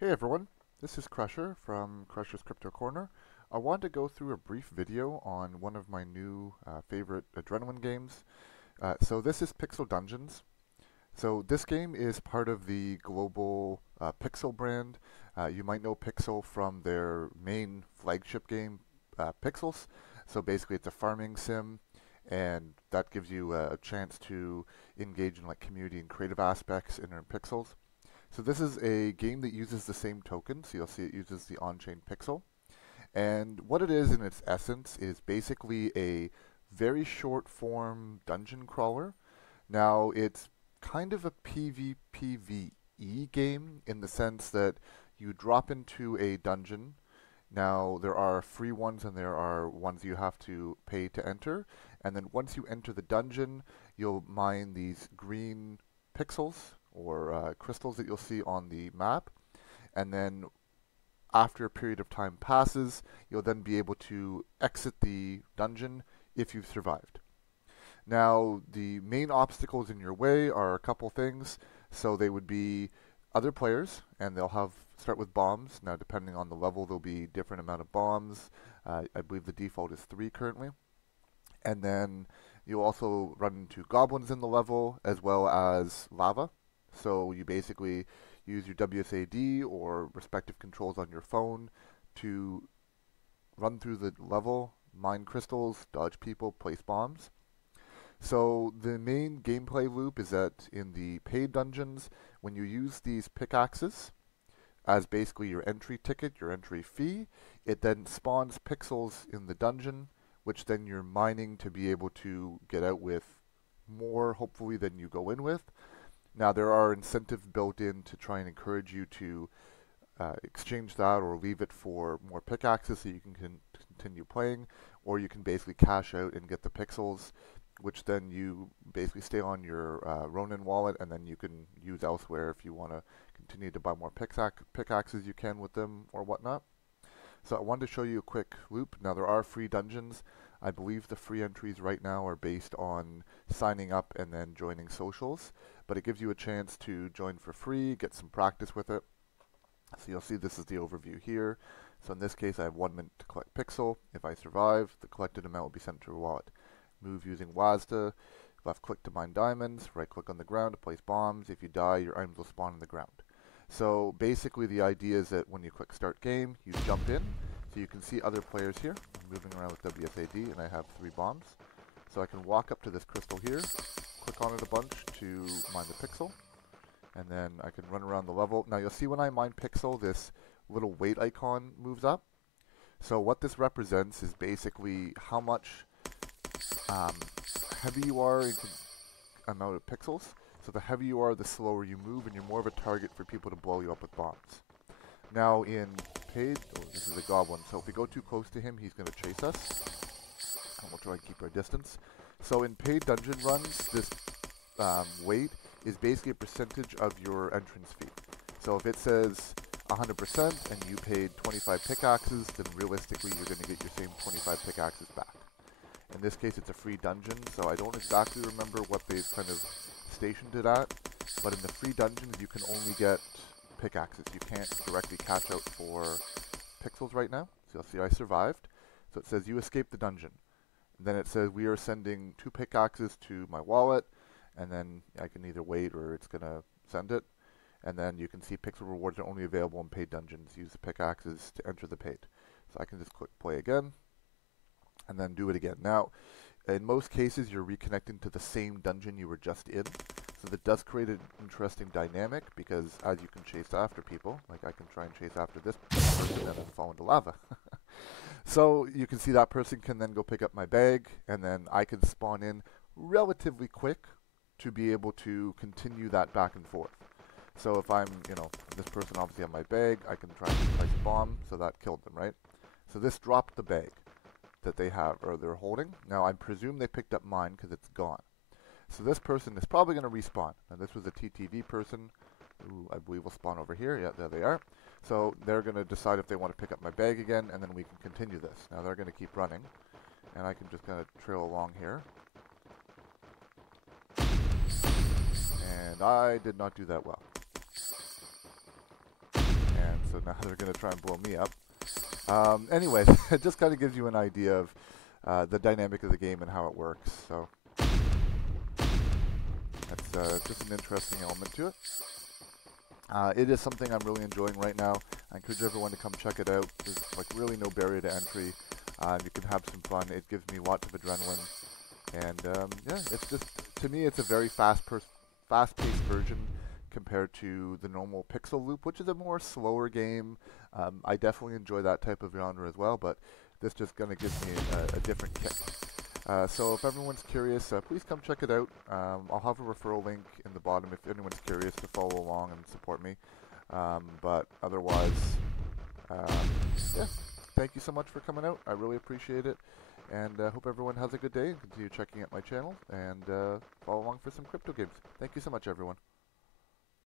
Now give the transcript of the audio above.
Hey everyone, this is Crusher from Crusher's Crypto Corner. I wanted to go through a brief video on one of my new favorite Adrenaline games. So this is Pixel Dungeons. So this game is part of the global Pixel brand. You might know Pixel from their main flagship game, Pixels. So basically it's a farming sim, and that gives you a chance to engage in like community and creative aspects in Pixels. So this is a game that uses the same token, so you'll see it uses the on-chain pixel. And what it is in its essence is basically a very short form dungeon crawler. Now it's kind of a PvPvE game in the sense that you drop into a dungeon. Now there are free ones and there are ones you have to pay to enter. And then once you enter the dungeon, you'll mine these green pixels or crystals that you'll see on the map. And then after a period of time passes, you'll then be able to exit the dungeon if you've survived. Now, the main obstacles in your way are a couple things. So they would be other players, and they'll have start with bombs. Now, depending on the level, there'll be different amount of bombs. I believe the default is 3 currently. And then you'll also run into goblins in the level, as well as lava. So you basically use your WSAD or respective controls on your phone to run through the level, mine crystals, dodge people, place bombs. So the main gameplay loop is that in the paid dungeons, when you use these pickaxes as basically your entry ticket, your entry fee, it then spawns pixels in the dungeon, which then you're mining to be able to get out with more, hopefully, than you go in with. Now, there are incentives built in to try and encourage you to exchange that or leave it for more pickaxes so you can continue playing, or you can basically cash out and get the pixels, which then you basically stay on your Ronin wallet and then you can use elsewhere if you want to continue to buy more pickaxes you can with them or whatnot. So I wanted to show you a quick loop. Now there are free dungeons. I believe the free entries right now are based on signing up and then joining socials, but it gives you a chance to join for free, get some practice with it. So you'll see this is the overview here. So in this case I have 1 minute to collect pixel. If I survive, the collected amount will be sent to a wallet. Move using WASDA. Left click to mine diamonds, right click on the ground to place bombs. If you die, your items will spawn on the ground. So basically the idea is that when you click start game, you jump in. So you can see other players here. I'm moving around with WSAD and I have 3 bombs. So I can walk up to this crystal here, click on it a bunch to mine the pixel, and then I can run around the level. Now you'll see when I mine pixel, this little wait icon moves up. So what this represents is basically how much heavy you are in amount of pixels. So the heavier you are, the slower you move, and you're more of a target for people to blow you up with bombs. Now in paid, this is a goblin, so if we go too close to him, he's going to chase us. And we'll try and keep our distance. So in paid dungeon runs, this weight is basically a percentage of your entrance fee. So if it says 100% and you paid 25 pickaxes, then realistically you're going to get your same 25 pickaxes back. In this case, it's a free dungeon, so I don't exactly remember what they've kind of stationed it at, but in the free dungeons you can only get pickaxes. You can't directly cash out for pixels right now. So you'll see I survived. So it says you escaped the dungeon. And then it says we are sending 2 pickaxes to my wallet, and then I can either wait or it's going to send it. And then you can see pixel rewards are only available in paid dungeons. Use the pickaxes to enter the paid. So I can just click play again, and then do it again. Now, in most cases, you're reconnecting to the same dungeon you were just in. So that does create an interesting dynamic, because as you can chase after people, like I can try and chase after this person and then fall into lava. So you can see that person can then go pick up my bag, and then I can spawn in relatively quick to be able to continue that back and forth. So if I'm, this person obviously had my bag, I can try and place a bomb, so that killed them, right? So this dropped the bag that they have, or they're holding. Now I presume they picked up mine because it's gone. So this person is probably going to respawn. Now this was a TTV person, who I believe will spawn over here. Yeah, there they are. So they're going to decide if they want to pick up my bag again, and then we can continue this. Now they're going to keep running, and I can just kind of trail along here. And I did not do that well. And so now they're going to try and blow me up. Anyway, it just kind of gives you an idea of the dynamic of the game and how it works. So that's just an interesting element to it. It is something I'm really enjoying right now. I encourage everyone to come check it out. There's like really no barrier to entry. You can have some fun. It gives me lots of adrenaline, and yeah, it's just, to me, it's a very fast-paced version compared to the normal Pixel Loop, which is a more slower game. I definitely enjoy that type of genre as well, but this just gonna gives me a different kick. So if everyone's curious, please come check it out. I'll have a referral link in the bottom if anyone's curious to follow along and support me. But otherwise, yeah, thank you so much for coming out. I really appreciate it. And hope everyone has a good day and continue checking out my channel and follow along for some crypto games. Thank you so much, everyone.